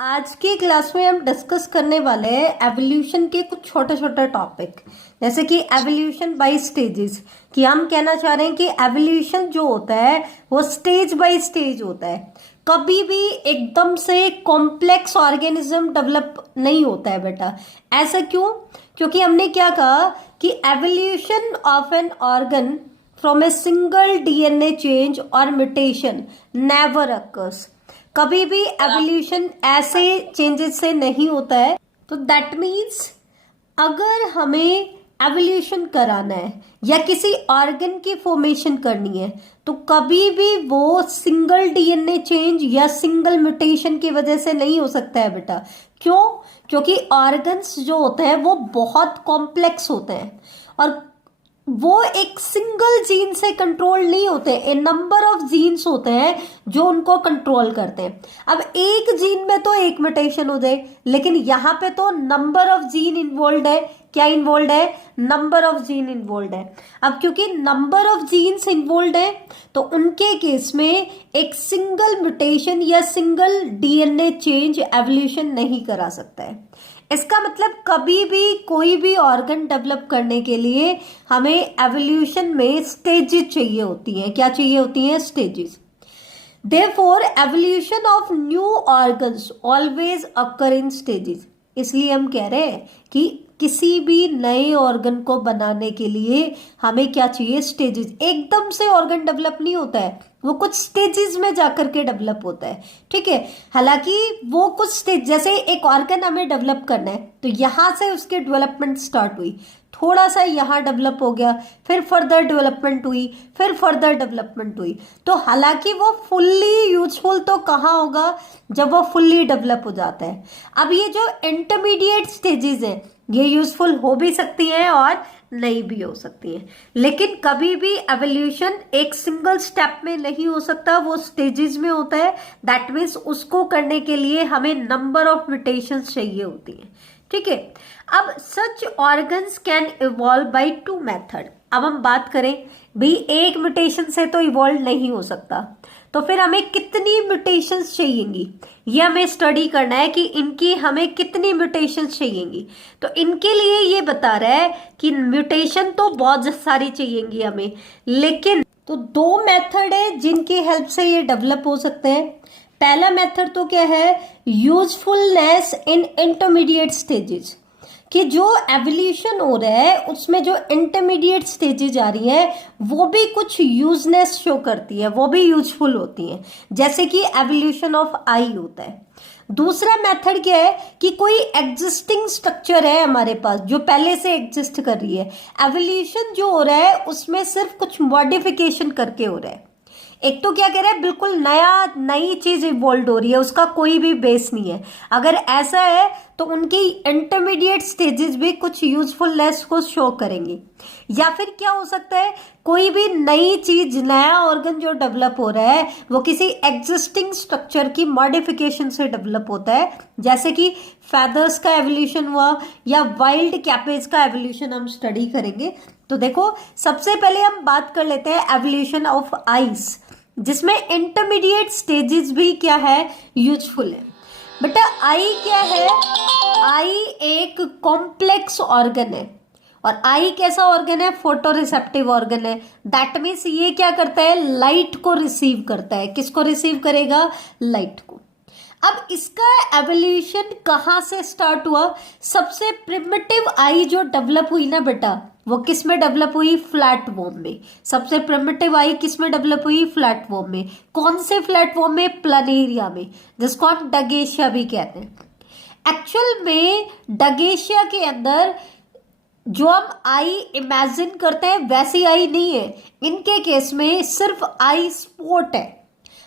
आज की क्लास में हम डिस्कस करने वाले हैं एवोल्यूशन के कुछ छोटे छोटे टॉपिक, जैसे कि एवोल्यूशन बाय स्टेजेस। कि हम कहना चाह रहे हैं कि एवोल्यूशन जो होता है वो स्टेज बाय स्टेज होता है। कभी भी एकदम से कॉम्प्लेक्स ऑर्गेनिज्म डेवलप नहीं होता है बेटा। ऐसा क्यों? क्योंकि हमने क्या कहा कि evolution of an organ from a single DNA change और म्यूटेशन नेवर अकर्स। कभी भी एवोल्यूशन ऐसे चेंजेस से नहीं होता है। तो दैट मीन्स अगर हमें एवोल्यूशन कराना है या किसी ऑर्गन की फॉर्मेशन करनी है तो कभी भी वो सिंगल डीएनए चेंज या सिंगल म्यूटेशन की वजह से नहीं हो सकता है बेटा। क्यों? क्योंकि ऑर्गन्स जो होते हैं वो बहुत कॉम्प्लेक्स होते हैं और वो एक सिंगल जीन से कंट्रोल नहीं होते। ए नंबर ऑफ जीन्स होते हैं जो उनको कंट्रोल करते हैं। अब एक जीन में तो एक म्यूटेशन हो जाए, लेकिन यहाँ पे तो नंबर ऑफ जीन इन्वॉल्व है। क्या इन्वॉल्व है? नंबर ऑफ जीन इन्वॉल्व है। अब क्योंकि नंबर ऑफ जीन्स इन्वॉल्व है तो उनके केस में एक सिंगल म्यूटेशन या सिंगल डीएनए चेंज एवोल्यूशन नहीं करा सकता है। इसका मतलब कभी भी कोई भी ऑर्गन डेवलप करने के लिए हमें एवोल्यूशन में स्टेजेस चाहिए होती हैं। क्या चाहिए होती हैं? Stages. Therefore, evolution of new organs always occur in stages। इसलिए हम कह रहे हैं कि किसी भी नए ऑर्गन को बनाने के लिए हमें क्या चाहिए? स्टेजेस। एकदम से ऑर्गन डेवलप नहीं होता है, वो कुछ स्टेजेस में जाकर के डेवलप होता है। ठीक है। हालांकि वो कुछ स्टेज, जैसे एक ऑर्गन हमें डेवलप करना है तो यहां से उसकी डेवलपमेंट स्टार्ट हुई, थोड़ा सा यहाँ डेवलप हो गया, फिर फर्दर डेवलपमेंट हुई, फिर फर्दर डेवलपमेंट हुई। तो हालांकि वो फुल्ली यूजफुल तो कहाँ होगा? जब वो फुल्ली डेवलप हो जाता है। अब ये जो इंटरमीडिएट स्टेजेस हैं ये यूजफुल हो भी सकती हैं और नहीं भी हो सकती हैं, लेकिन कभी भी एवोल्यूशन एक सिंगल स्टेप में नहीं हो सकता, वो स्टेजेस में होता है। दैट मीन्स उसको करने के लिए हमें नंबर ऑफ म्यूटेशंस चाहिए होती हैं। ठीक है। अब such organs can evolve by two method. अब हम बात करें भाई एक म्यूटेशन से तो इवॉल्व नहीं हो सकता, तो फिर हमें कितनी म्यूटेशंस चाहिएंगी ये हमें स्टडी करना है कि इनकी हमें कितनी म्यूटेशंस चाहिएंगी। तो इनके लिए ये बता रहा है कि म्यूटेशन तो बहुत सारी चाहिएंगी हमें, लेकिन तो दो मेथड है जिनकी हेल्प से ये डेवलप हो सकते हैं। पहला मेथड तो क्या है? यूजफुलनेस इन इंटरमीडिएट स्टेजेस। कि जो एवोल्यूशन हो रहा है उसमें जो इंटरमीडिएट स्टेजेस आ रही है वो भी कुछ यूजनेस शो करती है, वो भी यूजफुल होती हैं, जैसे कि एवोल्यूशन ऑफ आई होता है। दूसरा मेथड क्या है कि कोई एग्जिस्टिंग स्ट्रक्चर है हमारे पास जो पहले से एग्जिस्ट कर रही है। एवोल्यूशन जो हो रहा है उसमें सिर्फ कुछ मॉडिफिकेशन करके हो रहा है। एक तो क्या कह रहा है, बिल्कुल नई चीज इवॉल्व हो रही है, उसका कोई भी बेस नहीं है। अगर ऐसा है तो उनकी इंटरमीडिएट स्टेजेस भी कुछ यूजफुलनेस को शो करेंगी। या फिर क्या हो सकता है, कोई भी नई चीज, नया ऑर्गन जो डेवलप हो रहा है वो किसी एग्जिस्टिंग स्ट्रक्चर की मॉडिफिकेशन से डेवलप होता है, जैसे कि फेदर्स का एवोल्यूशन हुआ या वाइल्ड कैपेज का एवोल्यूशन हम स्टडी करेंगे। तो देखो, सबसे पहले हम बात कर लेते हैं एवोल्यूशन ऑफ आइस, जिसमें इंटरमीडिएट स्टेजेस भी क्या है? यूजफुल है। बेटा आई क्या है? आई एक कॉम्प्लेक्स ऑर्गन है। और आई कैसा ऑर्गन है? फोटो रिसेप्टिव ऑर्गन है। दैट मीन्स ये क्या करता है? लाइट को रिसीव करता है। किसको रिसीव करेगा? लाइट को। अब इसका एवोल्यूशन कहाँ से स्टार्ट हुआ? सबसे प्रिमिटिव आई जो डेवलप हुई ना बेटा, वो किस में डेवलप हुई? फ्लैटवर्म में। सबसे प्रिमिटिव आई किस में डेवलप हुई? फ्लैटवर्म में। कौन से फ्लैटवर्म में? प्लानेरिया में, जिसको हम डगेशिया भी कहते हैं। एक्चुअल में डगेशिया के अंदर जो हम आई इमेजिन करते हैं वैसी आई नहीं है। इनके केस में सिर्फ आई स्पॉट है।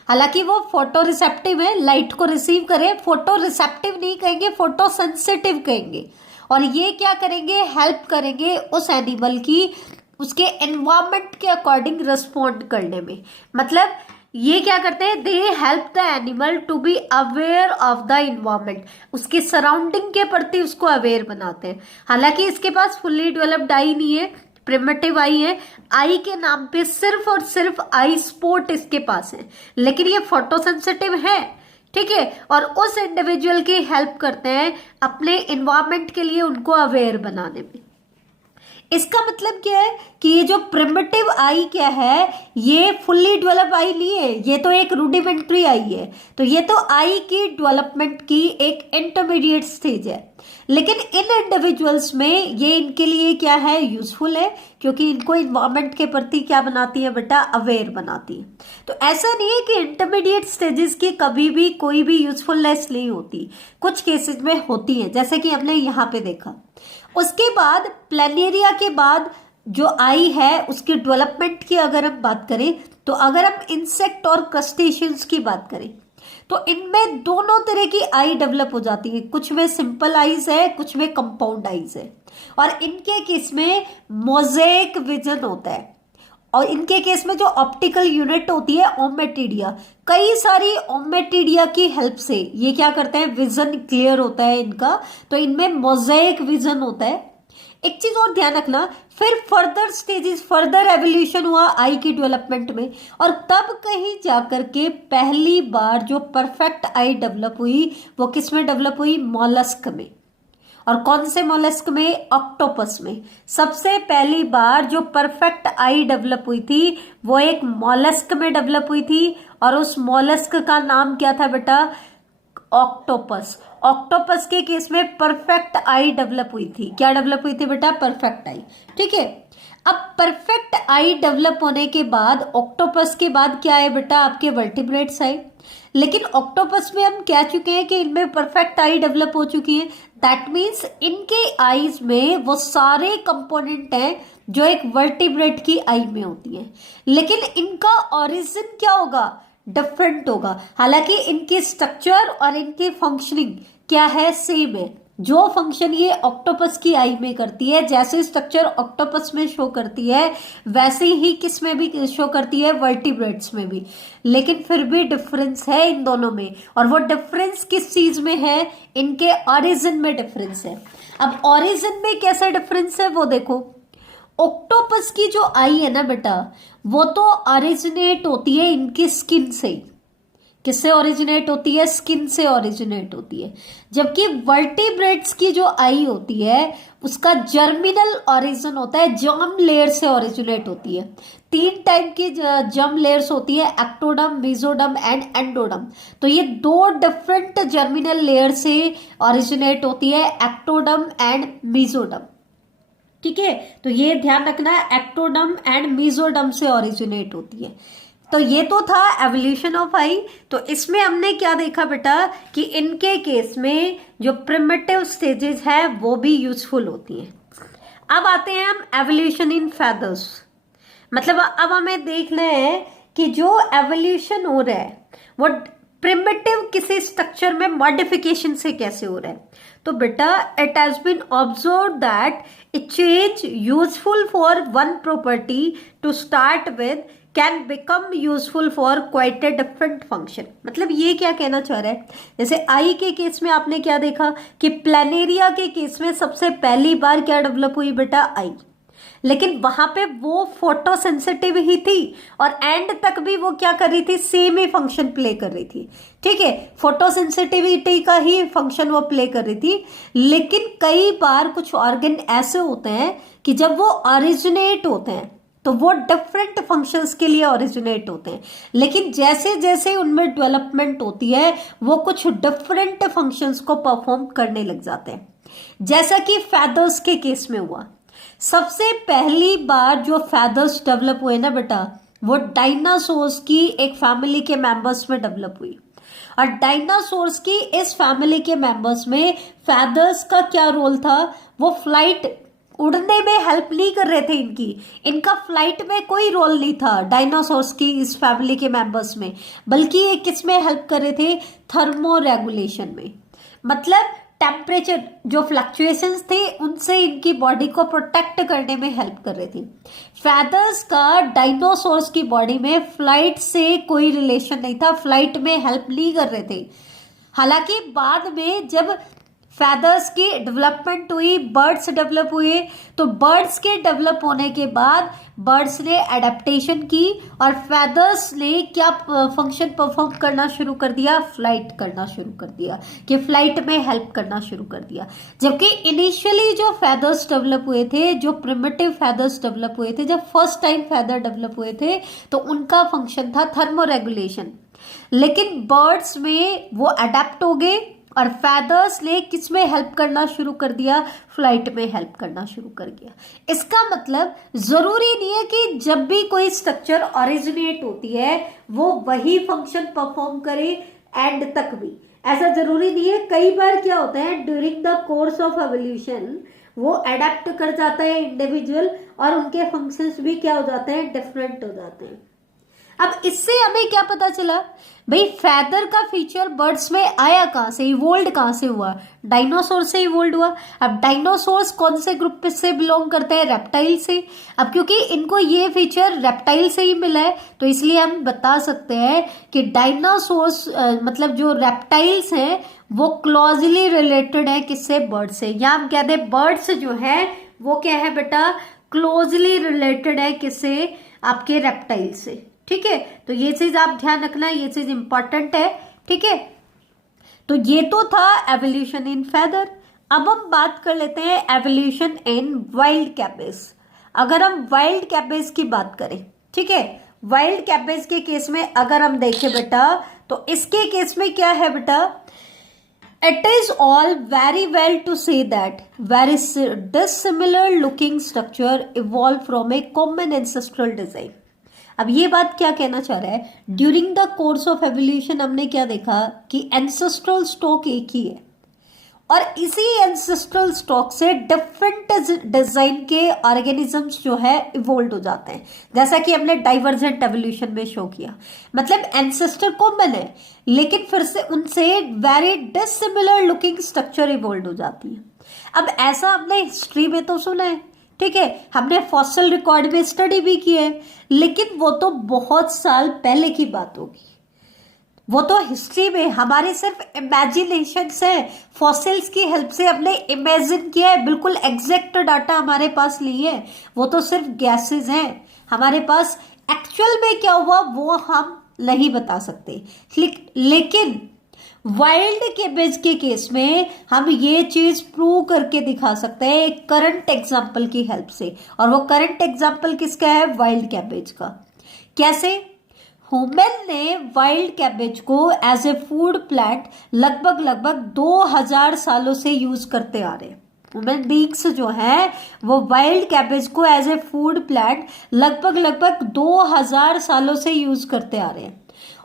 हालांकि वो फोटो रिसेप्टिव है, लाइट को रिसीव करे। फोटो रिसेप्टिव नहीं कहेंगे, फोटो सेंसिटिव कहेंगे। और ये क्या करेंगे? हेल्प करेंगे उस एनिमल की उसके एनवायरमेंट के अकॉर्डिंग रिस्पॉन्ड करने में। मतलब ये क्या करते हैं? They help the animal to be aware of the environment. उसके सराउंडिंग के प्रति उसको अवेयर बनाते हैं। हालांकि इसके पास फुल्ली डेवलप्ड आई नहीं है, प्रिमिटिव आई है। आई के नाम पे सिर्फ और सिर्फ आई स्पॉट इसके पास है, लेकिन ये फोटोसेंसिटिव है। ठीक है, और उस इंडिविजुअल की हेल्प करते हैं अपने इन्वायरमेंट के लिए उनको अवेयर बनाने में। इसका मतलब क्या है कि ये जो प्रिमिटिव आई क्या है, ये फुल्ली डेवलप आई नहीं है, ये तो एक रूडिमेंट्री आई है। तो ये तो आई की डेवलपमेंट की एक इंटरमीडिएट स्टेज है। लेकिन इन इंडिविजुअल्स में ये इनके लिए क्या है, यूजफुल है, क्योंकि इनको इन्वायरमेंट के प्रति क्या बनाती है बेटा, अवेयर बनाती है। तो ऐसा नहीं है कि इंटरमीडिएट स्टेजेस की कभी भी कोई भी यूजफुलनेस नहीं होती, कुछ केसेस में होती है, जैसे कि हमने यहाँ पे देखा। उसके बाद प्लेनेरिया के बाद जो आई है उसकी डेवलपमेंट की अगर हम बात करें, तो अगर हम इंसेक्ट और क्रस्टेशियंस की बात करें तो इनमें दोनों तरह की आई डेवलप हो जाती है। कुछ में सिंपल आईज है, कुछ में कंपाउंड आईज है, और इनके केस में मोज़ेक विजन होता है। और इनके केस में जो ऑप्टिकल यूनिट होती है ओमेटिडिया, कई सारी ओमेटिडिया की हेल्प से ये क्या करते हैं, विजन क्लियर होता है इनका। तो इनमें मोज़ेक विजन होता है। एक चीज और ध्यान रखना, फिर फर्दर स्टेजेस, फर्दर एवोल्यूशन हुआ आई की डेवलपमेंट में, और तब कहीं जाकर के पहली बार जो परफेक्ट आई डेवलप हुई वो किस में डेवलप हुई, मॉलस्क में। और कौन से मोलस्क में, ऑक्टोपस में। सबसे पहली बार जो परफेक्ट आई डेवलप हुई थी वो एक मोलस्क में डेवलप हुई थी, और उस मोलस्क का नाम क्या था बेटा, ऑक्टोपस। ऑक्टोपस के केस में परफेक्ट आई डेवलप हुई थी। क्या डेवलप हुई थी बेटा, परफेक्ट आई। ठीक है, अब परफेक्ट आई डेवलप होने के बाद ऑक्टोपस के बाद क्या है बेटा, आपके वर्टिब्रेट्स आए। लेकिन ऑक्टोपस में हम कह चुके हैं कि इनमें परफेक्ट आई डेवलप हो चुकी है। दैट मीन्स इनके आईज में वो सारे कंपोनेंट हैं जो एक वर्टिब्रेट की आई में होती है, लेकिन इनका ओरिजिन क्या होगा, डिफरेंट होगा। हालांकि इनकी स्ट्रक्चर और इनकी फंक्शनिंग क्या है, सेम है। जो फंक्शन ये ऑक्टोपस की आई में करती है, जैसे स्ट्रक्चर ऑक्टोपस में शो करती है, वैसे ही किस में भी शो करती है, वर्टिब्रेट्स में भी। लेकिन फिर भी डिफरेंस है इन दोनों में, और वो डिफरेंस किस चीज में है, इनके ओरिजिन में डिफरेंस है। अब ओरिजिन में कैसा डिफरेंस है वो देखो। ऑक्टोपस की जो आई है ना बेटा, वो तो ओरिजिनेट होती है इनकी स्किन से। किससे ओरिजिनेट होती है, स्किन से ओरिजिनेट होती है। जबकि वर्टिब्रेट्स की जो आई होती है उसका जर्मिनल ओरिजिन होता है, जर्म लेयर से ओरिजिनेट होती है। 3 टाइप की जर्म लेयर्स होती है, एक्टोडम, मेसोडम एंड एंडोडम। तो ये 2 डिफरेंट जर्मिनल लेयर से ओरिजिनेट होती है, एक्टोडम एंड मेसोडम। ठीक है, तो ये ध्यान रखना, एक्टोडम एंड मेसोडम से ओरिजिनेट होती है। तो ये तो था एवोल्यूशन ऑफ आई। तो इसमें हमने क्या देखा बेटा कि इनके केस में जो प्रिमिटिव स्टेजेस है वो भी यूजफुल होती हैं। अब आते हैं हम एवोल्यूशन इन फेदर्स। मतलब अब हमें देखना है कि जो एवोल्यूशन हो रहा है वो प्रिमिटिव किसी स्ट्रक्चर में मॉडिफिकेशन से कैसे हो रहा है। तो बेटा it has been observe that a change useful for one property to start with can become useful for quite a different function. मतलब ये क्या कहना चाह रहा है, जैसे आई के केस में आपने क्या देखा कि प्लेनेरिया के केस में सबसे पहली बार क्या डेवलप हुई बेटा, आई। लेकिन वहां पे वो फोटो सेंसिटिव ही थी, और एंड तक भी वो क्या कर रही थी, सेम ही फंक्शन प्ले कर रही थी। ठीक है, फोटो सेंसिटिविटी का ही फंक्शन वो प्ले कर रही थी। लेकिन कई बार कुछ ऑर्गन ऐसे होते हैं कि जब वो ओरिजिनेट होते हैं तो वो डिफरेंट फंक्शंस के लिए ओरिजिनेट होते हैं, लेकिन जैसे जैसे उनमें डेवलपमेंट होती है वो कुछ डिफरेंट फंक्शंस को परफॉर्म करने लग जाते हैं। जैसा कि फेदर्स के केस में हुआ, सबसे पहली बार जो फेदर्स डेवलप हुए ना बेटा, वो डायनासोर्स की एक फैमिली के मेंबर्स में डेवलप हुई। और डायनासोर्स की इस फैमिली के मेंबर्स में फेदर्स का क्या रोल था, वो फ्लाइट, उड़ने में हेल्प नहीं कर रहे थे इनका फ्लाइट में कोई रोल नहीं था डायनासोर्स की इस फैमिली के मेंबर्स में, बल्कि ये किस में हेल्प कर रहे थे, थर्मो रेगुलेशन में। मतलब टेम्परेचर जो फ्लक्चुएशंस थे उनसे इनकी बॉडी को प्रोटेक्ट करने में हेल्प कर रहे थे। फेदर्स का डायनासोर्स की बॉडी में फ्लाइट से कोई रिलेशन नहीं था, फ्लाइट में हेल्प नहीं कर रहे थे। हालांकि बाद में जब फेदर्स की डेवलपमेंट हुई, बर्ड्स डेवलप हुए। तो बर्ड्स के डेवलप होने के बाद बर्ड्स ने एडेप्टेशन की और फेदर्स ने क्या फंक्शन परफॉर्म करना शुरू कर दिया, फ्लाइट करना शुरू कर दिया, कि फ्लाइट में हेल्प करना शुरू कर दिया। जबकि इनिशियली जो फेदर्स डेवलप हुए थे, जो प्रिमिटिव फेदर्स डेवलप हुए थे, जब फर्स्ट टाइम फेदर डेवलप हुए थे, तो उनका फंक्शन था थर्मो रेगुलेशन। लेकिन बर्ड्स में वो अडेप्ट हो गए और फेदर्स ने किस में हेल्प करना शुरू कर दिया, फ्लाइट में हेल्प करना शुरू कर दिया। इसका मतलब जरूरी नहीं है कि जब भी कोई स्ट्रक्चर ओरिजिनेट होती है वो वही फंक्शन परफॉर्म करे एंड तक भी, ऐसा जरूरी नहीं है। कई बार क्या होता है, during the course of evolution वो अडेप्ट कर जाता है इंडिविजुअल, और उनके फंक्शंस भी क्या हो जाते हैं, डिफरेंट हो जाते हैं। अब इससे हमें क्या पता चला, भाई फेदर का फीचर बर्ड्स में आया कहां से, इवोल्व कहां से हुआ, डायनासोर से इवोल्व हुआ। अब डायनासोर्स कौन से ग्रुप से बिलोंग करते हैं, रेप्टाइल से। अब क्योंकि इनको ये फीचर रेप्टाइल से ही मिला है, तो इसलिए हम बता सकते हैं कि डायनासोर्स मतलब जो रेप्टाइल्स हैं वो क्लोजली रिलेटेड है किससे, बर्ड से। या हम कहते हैं बर्ड्स जो है वो क्या है बेटा, क्लोजली रिलेटेड है किससे, आपके रेप्टाइल से। ठीक है, तो ये चीज आप ध्यान रखना, ये चीज इंपॉर्टेंट है। ठीक है, तो ये तो था एवोल्यूशन इन फेदर। अब हम बात कर लेते हैं एवोल्यूशन इन वाइल्ड कैबेज। अगर हम वाइल्ड कैबेज की बात करें, ठीक है, वाइल्ड कैबेज के केस में अगर हम देखें बेटा, तो इसके केस में क्या है बेटा, it is all very well to say that very dissimilar looking structure evolved from a common ancestral design। अब ये बात क्या कहना चाह रहा है, during the course of evolution हमने क्या देखा कि एंसेस्ट्रल स्टॉक एक ही है, और इसी एंसेस्ट्रल स्टॉक से डिफरेंट डिजाइन के ऑर्गेनिजम्स जो है इवोल्व हो जाते हैं, जैसा कि हमने डाइवर्जेंट एवोल्यूशन में शो किया। मतलब एंसेस्टर कॉमन है, लेकिन फिर से उनसे very dissimilar looking structure evolve हो जाती है। अब ऐसा हमने हिस्ट्री में तो सुना है, ठीक है, हमने फॉसिल रिकॉर्ड में स्टडी भी की है, लेकिन वो तो बहुत साल पहले की बात होगी, वो तो हिस्ट्री में हमारे सिर्फ इमेजिनेशन से, फॉसिल्स की हेल्प से हमने इमेजिन किया है, बिल्कुल एग्जैक्ट डाटा हमारे पास नहीं है, वो तो सिर्फ गैसेस हैं हमारे पास। एक्चुअल में क्या हुआ वो हम नहीं बता सकते, लेकिन वाइल्ड कैबेज के केस में हम ये चीज प्रूव करके दिखा सकते हैं एक करंट एग्जाम्पल की हेल्प से, और वो करंट एग्जाम्पल किसका है, वाइल्ड कैबेज का। कैसे, ह्यूमन ने वाइल्ड कैबेज को एज ए फूड प्लांट लगभग 2000 सालों से यूज करते आ रहे हैं। ह्यूमन बींग्स जो है वो वाइल्ड कैबेज को एज ए फूड प्लांट लगभग 2000 सालों से यूज करते आ रहे हैं।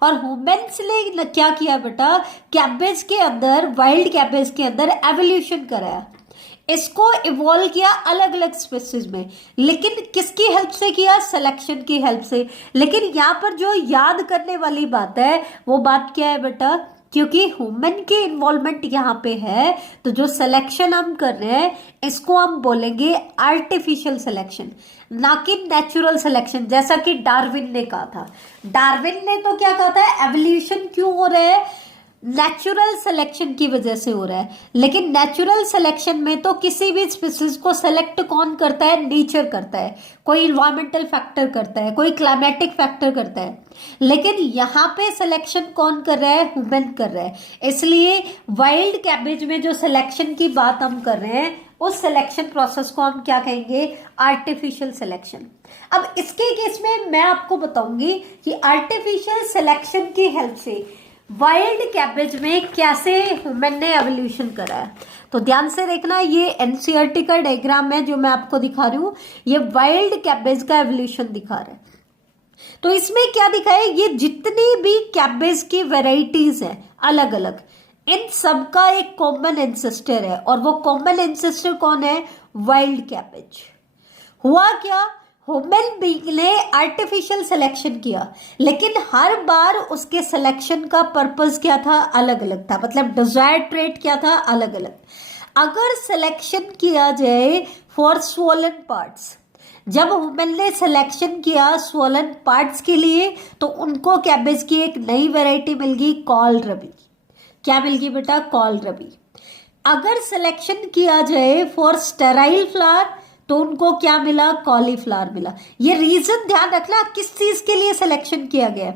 और ह्यूमन्स ने क्या किया बेटा, कैबेज के अंदर, वाइल्ड कैबेज के अंदर एवोल्यूशन कराया, इसको इवॉल्व किया अलग अलग स्पीसीज में, लेकिन किसकी हेल्प से किया, सिलेक्शन की हेल्प से। लेकिन यहाँ पर जो याद करने वाली बात है वो बात क्या है बेटा, क्योंकि ह्यूमन की इन्वॉल्वमेंट यहाँ पे है, तो जो सिलेक्शन हम कर रहे हैं इसको हम बोलेंगे आर्टिफिशियल सिलेक्शन, ना कि नेचुरल सिलेक्शन। जैसा कि डार्विन ने कहा था, डार्विन ने तो क्या कहा था, एवोल्यूशन क्यों हो रहा है, नेचुरल सिलेक्शन की वजह से हो रहा है। लेकिन नेचुरल सिलेक्शन में तो किसी भी स्पीसीज को सेलेक्ट कौन करता है, नेचर करता है, कोई इन्वायरमेंटल फैक्टर करता है, कोई क्लाइमेटिक फैक्टर करता है। लेकिन यहाँ पे सिलेक्शन कौन कर रहा है, ह्यूमन कर रहा है। इसलिए वाइल्ड कैबेज में जो सिलेक्शन की बात हम कर रहे हैं उस सिलेक्शन प्रोसेस को हम क्या कहेंगे, आर्टिफिशियल सिलेक्शन। अब इसके केस में मैं आपको बताऊंगी कि आर्टिफिशियल सिलेक्शन की हेल्प से वाइल्ड कैबेज में कैसे ह्यूमन ने एवोल्यूशन करा है। तो ध्यान से देखना, ये एनसीईआरटी का डायग्राम है जो मैं आपको दिखा रही हूं, ये वाइल्ड कैबेज का एवोल्यूशन दिखा रहा है। तो इसमें क्या दिखा है, ये जितनी भी कैबेज की वेराइटीज है अलग अलग, इन सबका एक कॉमन एंसेस्टर है, और वो कॉमन एंसेस्टर कौन है, वाइल्ड कैबेज। हुआ क्या, ह्यूमन बीइंग ने आर्टिफिशियल सिलेक्शन किया, लेकिन हर बार उसके सिलेक्शन का पर्पस क्या था, अलग अलग था, मतलब डिजायर्ड ट्रेट क्या था, अलग अलग। अगर सिलेक्शन किया जाए फॉर स्वोलन पार्ट्स, जब ह्यूमन ने सिलेक्शन किया स्वोलन पार्ट्स के लिए, तो उनको कैबेज की एक नई वैरायटी मिल गई, कॉल रबी। क्या मिल गई बेटा, कॉल रबी। अगर सिलेक्शन किया जाए फॉर स्टेराइल फ्लावर तो उनको क्या मिला, कॉलीफ्लावर मिला। ये रीजन ध्यान रखना किस चीज के लिए सिलेक्शन किया गया।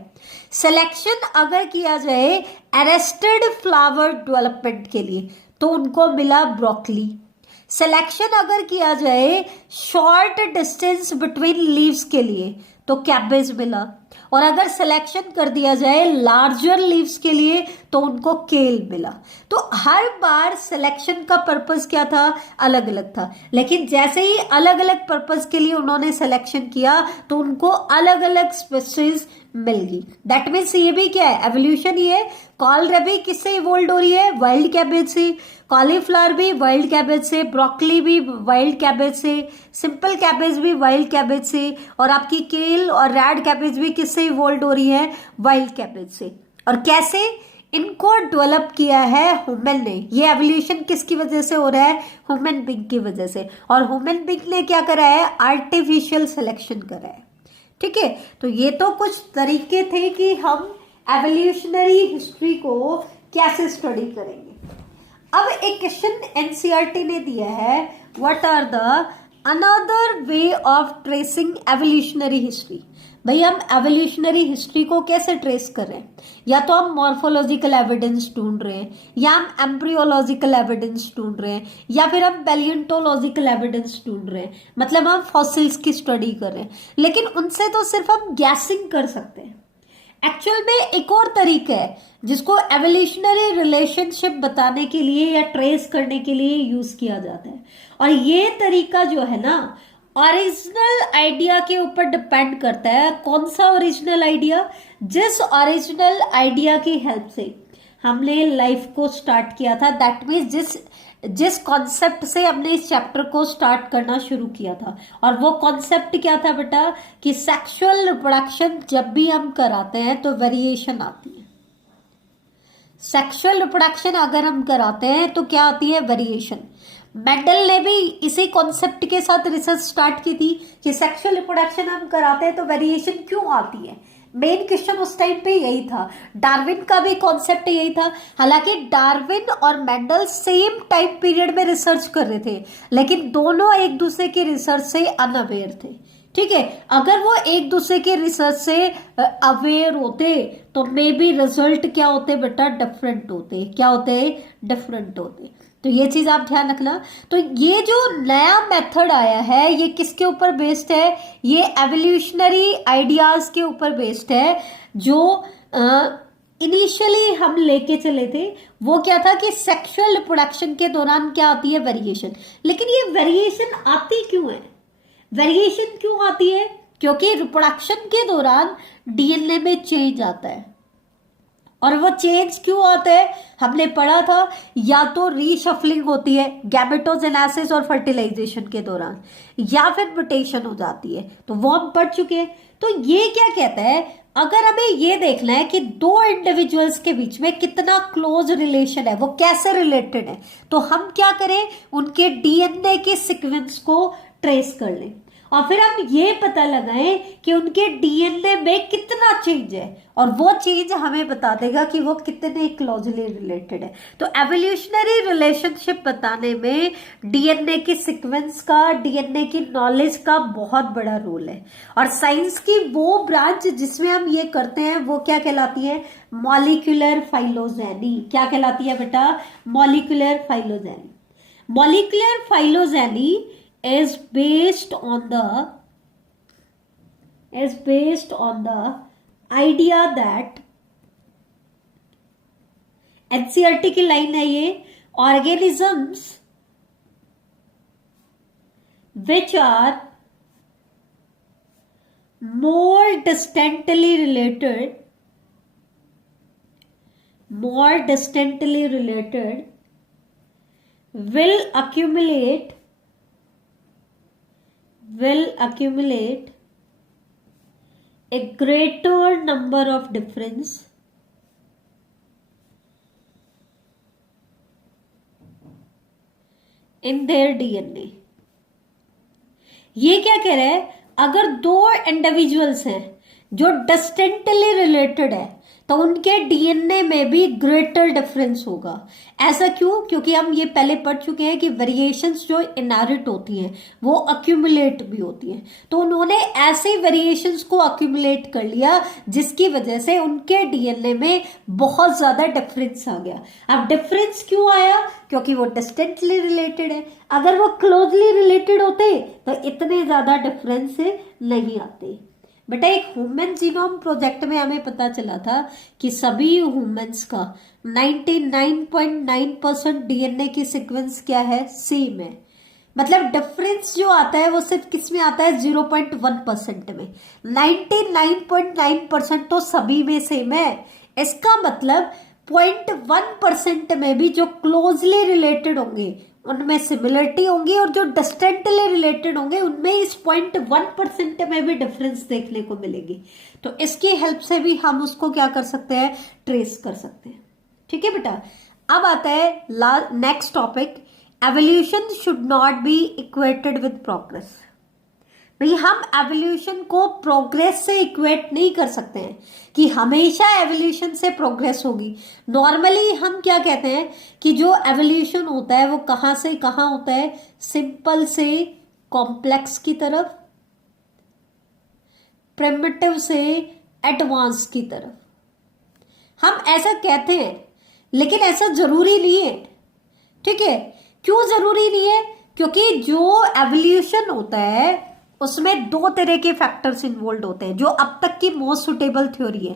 सिलेक्शन अगर किया जाए अरेस्टेड फ्लावर डेवलपमेंट के लिए तो उनको मिला ब्रोकली। सिलेक्शन अगर किया जाए शॉर्ट डिस्टेंस बिटवीन लीव्स के लिए तो कैबेज मिला। और अगर सिलेक्शन कर दिया जाए लार्जर लीव्स के लिए तो उनको केल मिला। तो हर बार सिलेक्शन का पर्पस क्या था, अलग अलग था, लेकिन जैसे ही अलग अलग पर्पस के लिए उन्होंने सिलेक्शन किया तो उनको अलग अलग स्पीशीज मिल गई। दैट मीन्स ये भी क्या है, एवोल्यूशन ही है। कॉलरेबी किससे इवोल्व हो रही है, वाइल्ड कैबेज से। कॉलीफ्लावर भी वाइल्ड कैबेज से, ब्रोकली भी वाइल्ड कैबेज से, सिंपल कैबेज भी वाइल्ड कैबेज से, और आपकी केल और रेड कैबेज भी किससे इवोल्व हो रही है, वाइल्ड कैबेज से। और कैसे इनको डेवलप किया है ह्यूमन ने। ये एवोल्यूशन किसकी वजह से हो रहा है, ह्यूमन बीइंग की वजह से। और ह्यूमन बीइंग ने क्या करा है, आर्टिफिशियल सिलेक्शन करा है। ठीक है, तो ये तो कुछ तरीके थे कि हम एवोल्यूशनरी हिस्ट्री को कैसे स्टडी करेंगे। अब एक क्वेश्चन एनसीईआरटी ने दिया है, what are the another way of tracing evolutionary history. भाई हम एवोल्यूशनरी हिस्ट्री को कैसे ट्रेस कर रहे हैं, या तो हम मॉर्फोलॉजिकल एविडेंस ढूंढ रहे हैं, या हम एम्ब्रियोलॉजिकल एविडेंस ढूंढ रहे हैं, या फिर हम पैलियोंटोलॉजिकल एविडेंस ढूंढ रहे हैं, मतलब हम फॉसिल्स की स्टडी कर रहे हैं। लेकिन उनसे तो सिर्फ हम गैसिंग कर सकते हैं। एक्चुअल में एक और तरीका है जिसको एवोल्यूशनरी रिलेशनशिप बताने के लिए या ट्रेस करने के लिए यूज किया जाता है। और ये तरीका जो है ना, ओरिजिनल आइडिया के ऊपर डिपेंड करता है। कौन सा ओरिजिनल आइडिया, जिस ओरिजिनल आइडिया की हेल्प से हमने लाइफ को स्टार्ट किया था, दैट मीन्स जिस कॉन्सेप्ट से हमने इस चैप्टर को स्टार्ट करना शुरू किया था। और वो कॉन्सेप्ट क्या था बेटा, कि सेक्सुअल रिप्रोडक्शन जब भी हम कराते हैं तो वेरिएशन आती है। सेक्सुअल रिप्रोडक्शन अगर हम कराते हैं तो क्या आती है, वेरिएशन। मेंडल ने भी इसी कॉन्सेप्ट के साथ रिसर्च स्टार्ट की थी कि सेक्सुअल रिप्रोडक्शन हम कराते हैं तो वेरिएशन क्यों आती है। मेन क्वेश्चन उस टाइम पे यही था। डार्विन का भी कॉन्सेप्ट यही था। हालांकि डार्विन और मेंडल सेम टाइम पीरियड में रिसर्च कर रहे थे, लेकिन दोनों एक दूसरे के रिसर्च से अनअवेयर थे। ठीक है, अगर वो एक दूसरे के रिसर्च से अवेयर होते तो मे बी रिजल्ट क्या होते बेटा, डिफरेंट होते। क्या होते, डिफरेंट होते। तो ये चीज आप ध्यान रखना। तो ये जो नया मेथड आया है ये किसके ऊपर बेस्ड है, ये एवोल्यूशनरी आइडियाज के ऊपर बेस्ड है। जो इनिशियली हम लेके चले थे वो क्या था कि सेक्सुअल रिप्रोडक्शन के दौरान क्या आती है, वेरिएशन। लेकिन ये वेरिएशन आती क्यों है, वेरिएशन क्यों आती है, क्योंकि रिप्रोडक्शन के दौरान डीएनए में चेंज आता है। और वो चेंज क्यों आता है, हमने पढ़ा था, या तो रीशफलिंग होती है गैमेटोजेनेसिस और फर्टिलाइजेशन के दौरान, या फिर म्यूटेशन हो जाती है। तो वो हम पढ़ चुके हैं। तो ये क्या कहता है, अगर हमें ये देखना है कि दो इंडिविजुअल्स के बीच में कितना क्लोज रिलेशन है, वो कैसे रिलेटेड है, तो हम क्या करें, उनके डीएनए के सीक्वेंस को ट्रेस कर लें और फिर हम ये पता लगाएं कि उनके डीएनए में कितना चेंज है, और वो चेंज हमें बता देगा कि वो कितने क्लोजली रिलेटेड है। तो एवोल्यूशनरी रिलेशनशिप बताने में डीएनए की सीक्वेंस का, डीएनए की नॉलेज का बहुत बड़ा रोल है। और साइंस की वो ब्रांच जिसमें हम ये करते हैं वो क्या कहलाती है, मॉलिक्यूलर फाइलोजेनी। क्या कहलाती है बेटा, molecular phylogeny. Molecular phylogeny is based on the idea that NCERT की लाइन है ये, organisms which are more distantly related will accumulate a greater number of difference in their DNA। ये क्या कह रहा है, अगर दो इंडिविजुअल्स हैं जो डिस्टेंटली रिलेटेड है तो उनके डीएनए में भी ग्रेटर डिफरेंस होगा। ऐसा क्यों? क्योंकि हम ये पहले पढ़ चुके हैं कि वेरिएशंस जो इनहेरिट होती हैं वो अक्यूमुलेट भी होती हैं। तो उन्होंने ऐसे वेरिएशंस को अक्यूमुलेट कर लिया जिसकी वजह से उनके डीएनए में बहुत ज्यादा डिफरेंस आ गया। अब डिफरेंस क्यों आया? क्योंकि वो डिस्टेंटली रिलेटेड है। अगर वो क्लोजली रिलेटेड होते तो इतने ज्यादा डिफरेंस नहीं आते। बेटा एक ह्यूमन जीनोम प्रोजेक्ट में हमें पता चला था कि सभी ह्यूमंस का 99.9% डीएनए की सीक्वेंस क्या है? सेम है। मतलब डिफरेंस जो आता है वो सिर्फ किस में आता है? 0.1% में। 99.9% तो सभी में सेम है। इसका मतलब 0.1% में भी जो क्लोजली रिलेटेड होंगे उनमें सिमिलरिटी होंगी और जो डिस्टेंटली रिलेटेड होंगे उनमें इस 0.1% में भी डिफरेंस देखने को मिलेगी। तो इसकी हेल्प से भी हम उसको क्या कर सकते हैं? ट्रेस कर सकते हैं। ठीक है बेटा। अब आता है next topic, evolution should not be equated with progress. भाई हम एवोल्यूशन को प्रोग्रेस से इक्वेट नहीं कर सकते हैं कि हमेशा एवोल्यूशन से प्रोग्रेस होगी। नॉर्मली हम क्या कहते हैं कि जो एवोल्यूशन होता है वो कहां से कहां होता है? सिंपल से कॉम्प्लेक्स की तरफ, प्रिमिटिव से एडवांस की तरफ। हम ऐसा कहते हैं लेकिन ऐसा जरूरी नहीं है। ठीक है, क्यों जरूरी नहीं है? क्योंकि जो एवोल्यूशन होता है उसमें दो तरह के फैक्टर्स इन्वॉल्व होते हैं जो अब तक की मोस्ट सुटेबल थ्योरी है।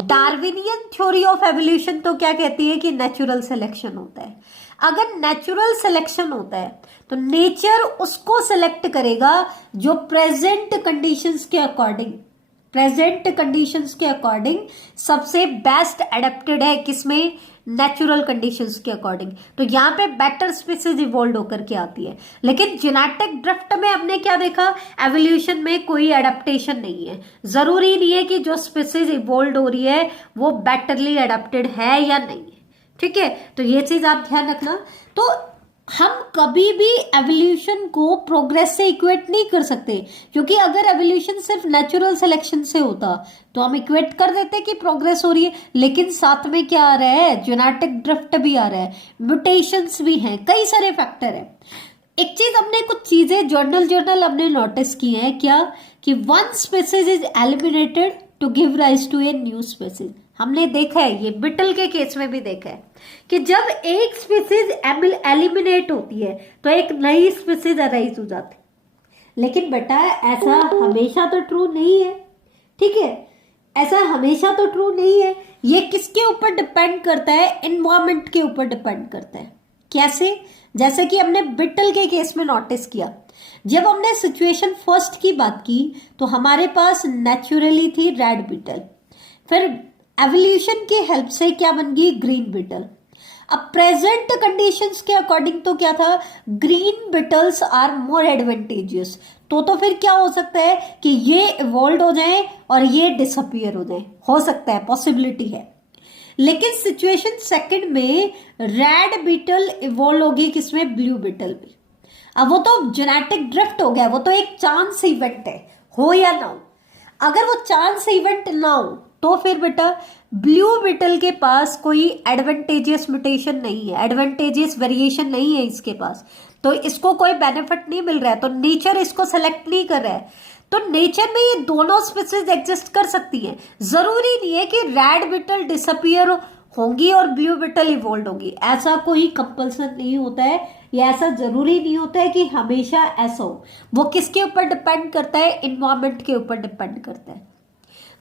डार्विनियन थ्योरी ऑफ एवोल्यूशन तो क्या कहती है कि नेचुरल सिलेक्शन होता है। अगर नेचुरल सिलेक्शन होता है तो नेचर उसको सिलेक्ट करेगा जो प्रेजेंट कंडीशंस के अकॉर्डिंग सबसे बेस्ट एडेप्टेड है। किसमें? नेचुरल कंडीशंस के अकॉर्डिंग। तो यहाँ पे बेटर स्पीसीज इवॉल्व होकर के आती है। लेकिन जेनेटिक ड्रिफ्ट में हमने क्या देखा? एवोल्यूशन में कोई एडेप्टेशन नहीं है। जरूरी नहीं है कि जो स्पीसीज इवॉल्व हो रही है वो बेटरली एडेप्टेड है या नहीं है। ठीक है, तो ये चीज आप ध्यान रखना। तो हम कभी भी एवोल्यूशन को प्रोग्रेस से इक्वेट नहीं कर सकते, क्योंकि अगर एवोल्यूशन सिर्फ नेचुरल सिलेक्शन से होता तो हम इक्वेट कर देते कि प्रोग्रेस हो रही है। लेकिन साथ में क्या आ रहा है? जेनेटिक ड्रिफ्ट भी आ रहा है, म्यूटेशंस भी हैं, कई सारे फैक्टर हैं। एक चीज हमने कुछ चीजें जर्नल हमने नोटिस की है क्या कि one species is eliminated to give rise to a new species. हमने देखा है, ये बिटल के केस में भी देखा है कि जब एक स्पीसीज एलिमिनेट होती है तो एक नई स्पीसीज अराइज हो जाती है। लेकिन बेटा ऐसा हमेशा तो ट्रू नहीं है। ठीक है, ऐसा हमेशा तो ट्रू नहीं है। ये किसके ऊपर डिपेंड करता है? एनवायरमेंट के ऊपर डिपेंड करता है। कैसे? जैसे कि हमने बिटल के केस में नोटिस किया, जब हमने सिचुएशन फर्स्ट की बात की तो हमारे पास नेचुरली थी रेड बीटल, फिर एवोल्यूशन की हेल्प से क्या बन गई? Green beetle. अब प्रेजेंट कंडीशंस के अकॉर्डिंग तो क्या था? Green beetles are more advantageous. तो फिर क्या हो सकता है कि ये इवॉल्व हो जाए और ये डिसअपियर हो सकता है, पॉसिबिलिटी है। लेकिन सिचुएशन सेकंड में रेड बीटल इवॉल्व होगी, किसमें? ब्लू बीटल भी। अब वो तो जेनेटिक ड्रिफ्ट हो गया, वो तो एक चांस इवेंट है, हो या ना हो। अगर वो चांस इवेंट ना हो तो फिर बेटा ब्लू बीटल के पास कोई एडवांटेजियस म्यूटेशन नहीं है, एडवांटेजियस वेरिएशन नहीं है इसके पास, तो इसको कोई बेनिफिट नहीं मिल रहा है, तो नेचर इसको सेलेक्ट नहीं कर रहा है। तो नेचर में ये दोनों स्पीसीज एग्जिस्ट कर सकती हैं। जरूरी नहीं है कि रेड बीटल डिसअपियर होंगी और ब्लू बीटल इवॉल्व होगी, ऐसा कोई कंपल्सन नहीं होता है, या ऐसा जरूरी नहीं होता है कि हमेशा ऐसा हो। वो किसके ऊपर डिपेंड करता है? एनवायरमेंट के ऊपर डिपेंड करता है।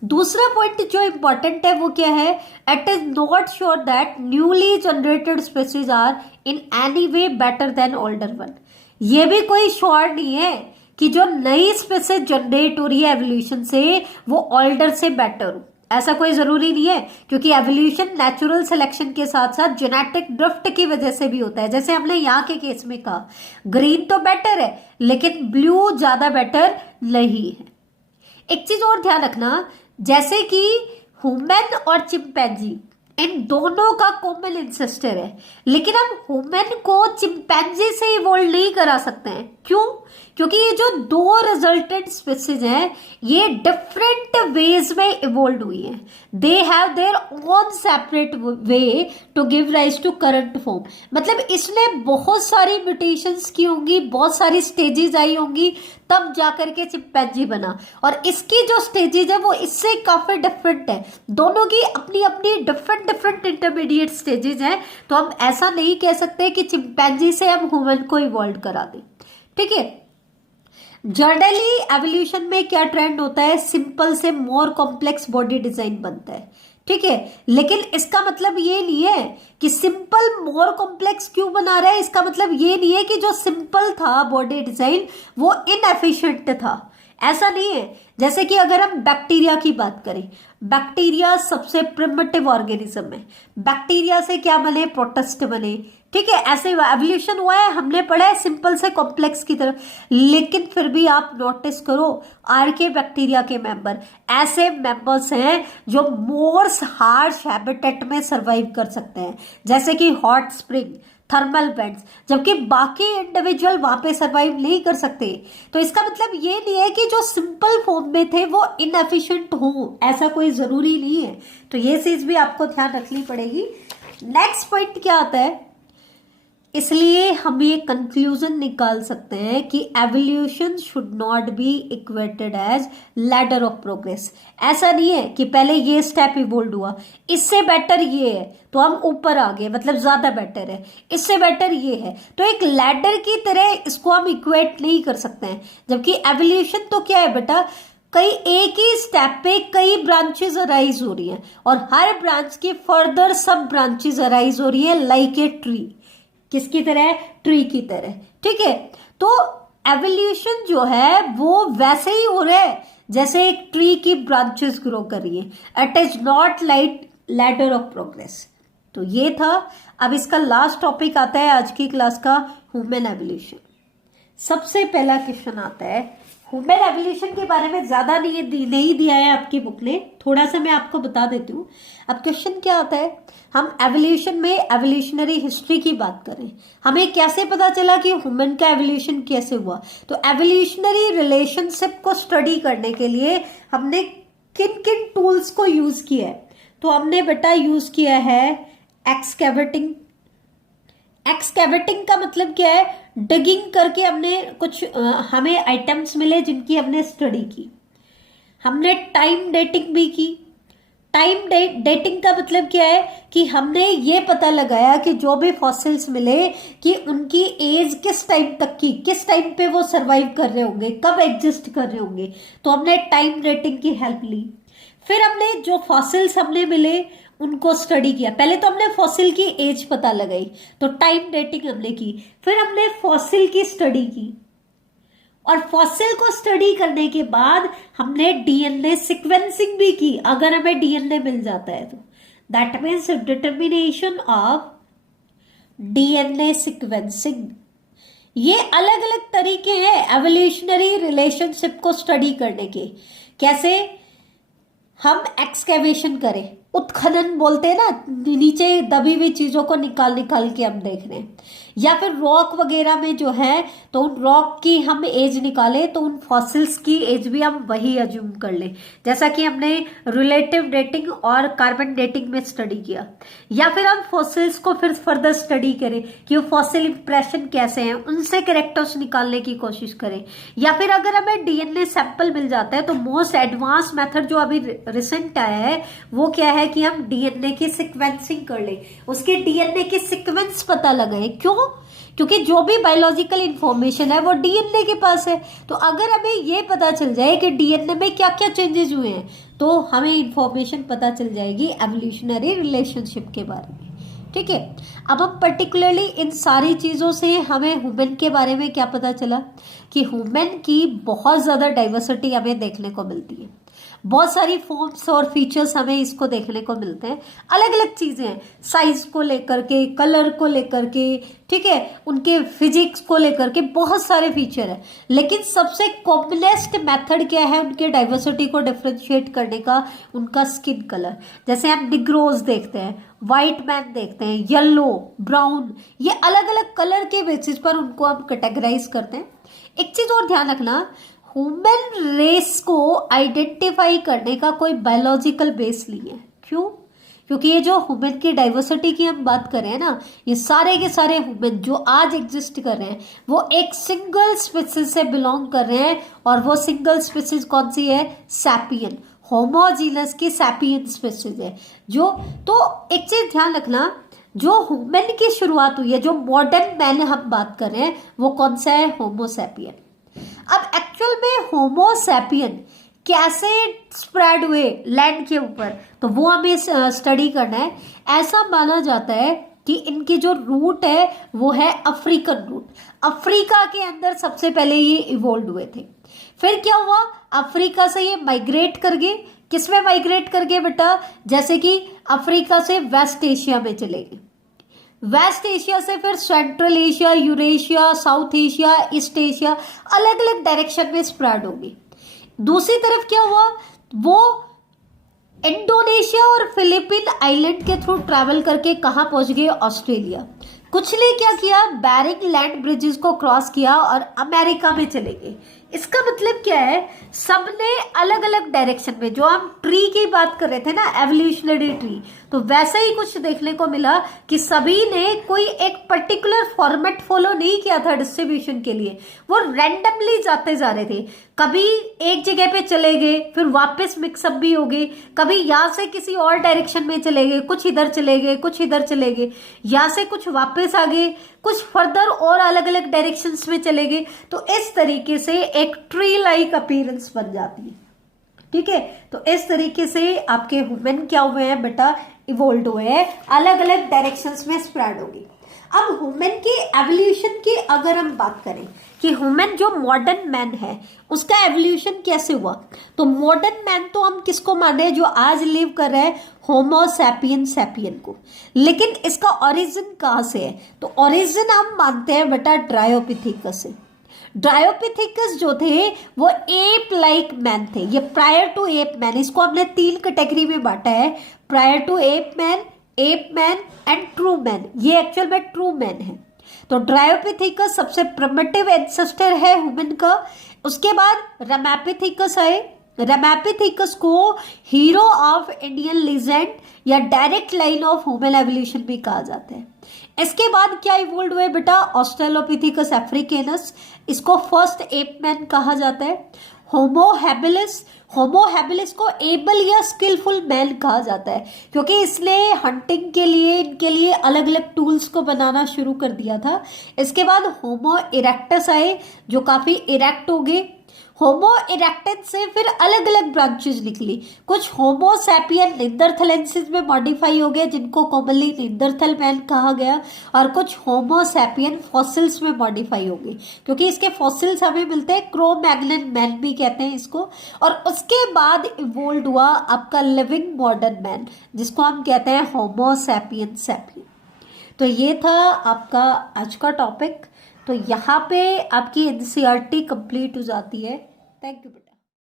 दूसरा पॉइंट जो इंपॉर्टेंट है वो क्या है? It is not sure that newly generated species are in any way better than older one. ये भी कोई श्योर नहीं है कि जो नई स्पीसीज जनरेट हो रही है एवोल्यूशन से वो ओल्डर से बेटर हो, ऐसा कोई जरूरी नहीं है। क्योंकि एवोल्यूशन नेचुरल सिलेक्शन के साथ साथ जेनेटिक ड्रिफ्ट की वजह से भी होता है। जैसे हमने यहाँ के केस में कहा ग्रीन तो बेटर है लेकिन ब्लू ज्यादा बेटर नहीं है। एक चीज और ध्यान रखना, जैसे कि ह्यूमन और चिंपैंजी इन दोनों का कॉमन इंसेस्टर है, लेकिन हम ह्यूमन को चिंपैंजी से इवॉल्व नहीं करा सकते हैं। क्यों? क्योंकि ये जो दो रिजल्टेंट स्पीसीज हैं ये डिफरेंट वेज में इवोल्व हुई हैं, they have their own separate way to give rise to current form. मतलब इसने बहुत सारी म्यूटेशंस की होंगी, बहुत सारी स्टेजेस आई होंगी, तब जाकर के चिंपैंजी बना। और इसकी जो स्टेजेस है वो इससे काफी डिफरेंट है, दोनों की अपनी अपनी डिफरेंट डिफरेंट इंटरमीडिएट स्टेजेस हैं। तो हम ऐसा नहीं कह सकते कि चिंपैंजी से हम ह्यूमन को इवॉल्व करा दें, ठीक है। जनरली एवोल्यूशन में क्या ट्रेंड होता है, सिंपल से मोर कॉम्प्लेक्स बॉडी डिजाइन बनता है, ठीक है। लेकिन इसका मतलब ये नहीं है कि सिंपल मोर कॉम्प्लेक्स क्यों बना रहा है, इसका मतलब ये नहीं है कि जो सिंपल था बॉडी डिजाइन वो इनएफिशिएंट था, ऐसा नहीं है। जैसे कि अगर हम बैक्टीरिया की बात करें, बैक्टीरिया सबसे प्रिमिटिव ऑर्गेनिज्म है, बैक्टीरिया से क्या बने, प्रोटिस्ट बने, ठीक है। ऐसे एवोल्यूशन हुआ है, हमने पढ़ा है सिंपल से कॉम्प्लेक्स की तरफ। लेकिन फिर भी आप नोटिस करो आर्के बैक्टीरिया के मेंबर ऐसे मेंबर्स हैं जो मोर हार्श हैबिटेट में सरवाइव कर सकते हैं, जैसे कि हॉट स्प्रिंग, थर्मल वेंट्स, जबकि बाकी इंडिविजुअल वहां पे सरवाइव नहीं कर सकते। तो इसका मतलब ये नहीं है कि जो सिंपल फॉर्म में थे वो इनएफिशिएंट हो, ऐसा कोई जरूरी नहीं है। तो ये चीज भी आपको ध्यान रखनी पड़ेगी। नेक्स्ट पॉइंट क्या आता है, इसलिए हम ये कंक्लूजन निकाल सकते हैं कि evolution should not be equated as ladder of progress. ऐसा नहीं है कि पहले ये स्टेप इवोल्व हुआ, इससे बेटर ये है तो हम ऊपर आ गए, मतलब ज्यादा बेटर है, इससे बेटर ये है, तो एक लैडर की तरह इसको हम इक्वेट नहीं कर सकते हैं। जबकि एवोल्यूशन तो क्या है बेटा, कई एक ही स्टेप पे कई ब्रांचेस अराइज हो रही हैं और हर ब्रांच की फर्दर सब ब्रांचेस अराइज हो रही है, लाइक ए ट्री। किसकी तरह, ट्री की तरह, ठीक है। तो एवोल्यूशन जो है वो वैसे ही हो रहा है जैसे एक ट्री की ब्रांचेस ग्रो कर रही है, it is not like ladder of progress. तो ये था। अब इसका लास्ट टॉपिक आता है आज की क्लास का, ह्यूमन एवोल्यूशन। सबसे पहला क्वेश्चन आता है, ह्यूमन एवोल्यूशन के बारे में ज्यादा नहीं दिया है आपकी बुक ने, थोड़ा सा मैं आपको बता देती हूँ। अब क्वेश्चन क्या आता है, हम एवोल्यूशन में एवोल्यूशनरी हिस्ट्री की बात करें, हमें कैसे पता चला कि ह्यूमन का एवोल्यूशन कैसे हुआ। तो एवोल्यूशनरी रिलेशनशिप को स्टडी करने के लिए हमने किन किन टूल्स को यूज किया है, तो हमने बेटा यूज किया है एक्सकैवेटिंग। एक्सकैवेटिंग का मतलब क्या है, डिगिंग करके हमने कुछ हमें आइटम्स मिले जिनकी हमने स्टडी की। हमने टाइम डेटिंग भी की। टाइम डेटिंग का मतलब क्या है कि हमने ये पता लगाया कि जो भी फॉसिल्स मिले कि उनकी एज किस टाइम तक की, किस टाइम पे वो सरवाइव कर रहे होंगे, कब एग्जिस्ट कर रहे होंगे, तो हमने टाइम डेटिंग की हेल्प ली। फिर हमने जो फॉसिल्स हमने मिले उनको स्टडी किया। पहले तो हमने फॉसिल की एज पता लगाई, तो टाइम डेटिंग हमने की। फिर हमने फॉसिल की स्टडी की और फॉसिल को स्टडी करने के बाद हमने डीएनए सीक्वेंसिंग भी की। अगर हमें डीएनए मिल जाता है तो that means determination of DNA sequencing. ये अलग अलग तरीके हैं एवोल्यूशनरी रिलेशनशिप को स्टडी करने के। कैसे, हम एक्सकेवेशन करें, उत्खनन बोलते हैं ना, नीचे दबी हुई चीजों को निकाल निकाल के हम देख रहे हैं, या फिर रॉक वगैरह में जो है तो उन रॉक की हम एज निकाले तो उन फॉसिल्स की एज भी हम वही अज्यूम कर लें, जैसा कि हमने रिलेटिव डेटिंग और कार्बन डेटिंग में स्टडी किया। या फिर हम फॉसिल्स को फिर फर्दर स्टडी करें कि वो फॉसिल इंप्रेशन कैसे हैं, उनसे कैरेक्टर्स निकालने की कोशिश करें। या फिर अगर हमें डीएनए सैंपल मिल जाता है तो मोस्ट एडवांस मेथड जो अभी रिसेंट आया है वो क्या है कि हम डीएनए की सीक्वेंसिंग कर लें, उसके डीएनए की सीक्वेंस पता लगाएं। क्यों? क्योंकि जो भी बायोलॉजिकल इंफॉर्मेशन है वो डीएनए के पास है। तो अगर हमें ये पता चल जाए कि डीएनए में क्या क्या चेंजेस हुए हैं तो हमें इंफॉर्मेशन पता चल जाएगी एवोल्यूशनरी रिलेशनशिप के बारे में, ठीक है। अब हम पर्टिकुलरली इन सारी चीज़ों से हमें ह्यूमन के बारे में क्या पता चला कि ह्यूमन की बहुत ज़्यादा डाइवर्सिटी हमें देखने को मिलती है, बहुत सारी फॉर्म्स और फीचर्स हमें इसको देखने को मिलते हैं। अलग अलग चीजें हैं, साइज को लेकर के, कलर को लेकर के, ठीक है, उनके फिजिक्स को लेकर के बहुत सारे फीचर है। लेकिन सबसे कॉमनेस्ट मेथड क्या है उनके डाइवर्सिटी को डिफ्रेंशिएट करने का, उनका स्किन कलर। जैसे हम निग्रोज देखते हैं, व्हाइट मैन देखते हैं, येलो, ब्राउन, ये अलग अलग कलर के बेसिस पर उनको हम कैटेगराइज करते हैं। एक चीज और ध्यान रखना, ह्यूमन रेस को आइडेंटिफाई करने का कोई बायोलॉजिकल बेस नहीं है। क्यों? क्योंकि ये जो ह्यूमन की डाइवर्सिटी की हम बात कर रहे हैं ना, ये सारे के सारे ह्यूमन जो आज एग्जिस्ट कर रहे हैं वो एक सिंगल स्पीसीज से बिलोंग कर रहे हैं, और वो सिंगल स्पीसीज कौन सी है? सैपियन, होमोजीनस की सैपियन स्पीसीज है जो। तो एक चीज ध्यान रखना, जो ह्यूमन की शुरुआत हुई है, जो मॉडर्न मैन हम बात कर रहे हैं, वो कौन सा है? होमोसैपियन। अब एक्चुअल में होमोसैपियन कैसे स्प्रेड हुए लैंड के ऊपर, तो वो हमें स्टडी करना है। ऐसा माना जाता है कि इनकी जो रूट है वो है अफ्रीकन रूट। अफ्रीका के अंदर सबसे पहले ये इवोल्व हुए थे। फिर क्या हुआ? अफ्रीका से ये माइग्रेट कर गए। किस में माइग्रेट कर गए बेटा? जैसे कि अफ्रीका से वेस्ट एशिया में चले गए, वेस्ट एशिया से फिर central Asia, Eurasia, south Asia, east Asia, अलग अलग डायरेक्शन में स्प्रेड होगी। दूसरी तरफ क्या हुआ? वो इंडोनेशिया और फिलीपीन आइलैंड के थ्रू ट्रैवल करके कहां पहुंच गए? ऑस्ट्रेलिया। कुछ ने क्या किया? बैरिंग लैंड ब्रिजेस को क्रॉस किया और अमेरिका में चले गए। इसका मतलब क्या है? सबने अलग अलग डायरेक्शन में, जो हम ट्री की बात कर रहे थे ना, एवोल्यूशनरी ट्री, तो वैसे ही कुछ देखने को मिला कि सभी ने कोई एक पर्टिकुलर फॉर्मेट फॉलो नहीं किया था डिस्ट्रीब्यूशन के लिए। वो रैंडमली जाते जा रहे थे, कभी एक जगह पे चले गए, फिर वापस मिक्सअप भी हो गए, कभी यहां से किसी और डायरेक्शन में चले गए, कुछ इधर चले गए, कुछ इधर चले गए, यहां से कुछ वापस आ गए, कुछ फर्दर और अलग अलग डायरेक्शंस में चले गए। तो इस तरीके से एक ट्री लाइक अपीयरेंस बन जाती है। ठीक है, तो इस तरीके से आपके ह्यूमन क्या हुए हैं बेटा? इवोल्व हुए हैं, अलग अलग डायरेक्शंस में स्प्रेड होगी। अब ह्यूमन की एवोल्यूशन की अगर हम बात करें कि ह्यूमन जो मॉडर्न मैन है उसका एवोल्यूशन कैसे हुआ, तो मॉडर्न मैन तो हम किसको मान रहे हैं? जो आज लिव कर रहे हैं, होमो सैपियन सैपियन को। लेकिन इसका ओरिजिन कहां से है? तो ओरिजिन हम मानते हैं बेटा ड्रायोपिथेकस से। ड्रायोपिथेकस जो थे वो एप लाइक मैन थे, ये प्रायर टू एप मैन। इसको हमने 3 कैटेगरी में बांटा है, prior to ape man and true man. ये एक्चुअल में ट्रू मैन है। तो ड्रायोपिथेकस सबसे प्रिमिटिव एंसेस्टर है ह्यूमन का। उसके बाद रैमापिथेकस आए। रैमापिथेकस को हीरो ऑफ इंडियन लीजेंड या direct line of human evolution भी कहा जाता है। इसके बाद क्या इवोल्व हुए बेटा? ऑस्ट्रेलोपिथेकस अफ्रीकेनस, इसको फर्स्ट एप मैन कहा जाता है। होमो हैबिलिस, होमो हैबिलिस को एबल या स्किलफुल मैन कहा जाता है, क्योंकि इसने हंटिंग के लिए इनके लिए अलग अलग टूल्स को बनाना शुरू कर दिया था। इसके बाद होमो इरेक्टस आए, जो काफी इरेक्ट हो गए। होमो इरेक्टस से फिर अलग अलग ब्रांचेस निकली। कुछ होमो सैपियन निंदरथलेंसिस में मॉडिफाई हो गए, जिनको कॉमनली निंदरथल मैन कहा गया, और कुछ होमो सैपियन फॉसिल्स में मॉडिफाई हो गए, क्योंकि इसके फॉसिल्स हमें मिलते हैं, क्रो-मैग्नन मैन भी कहते हैं इसको। और उसके बाद इवोल्व हुआ आपका लिविंग मॉडर्न मैन, जिसको हम कहते हैं होमो सैपियन सैपियन। तो ये था आपका आज का टॉपिक। तो यहाँ पे आपकी एनसीईआरटी कंप्लीट हो जाती है। Thank you.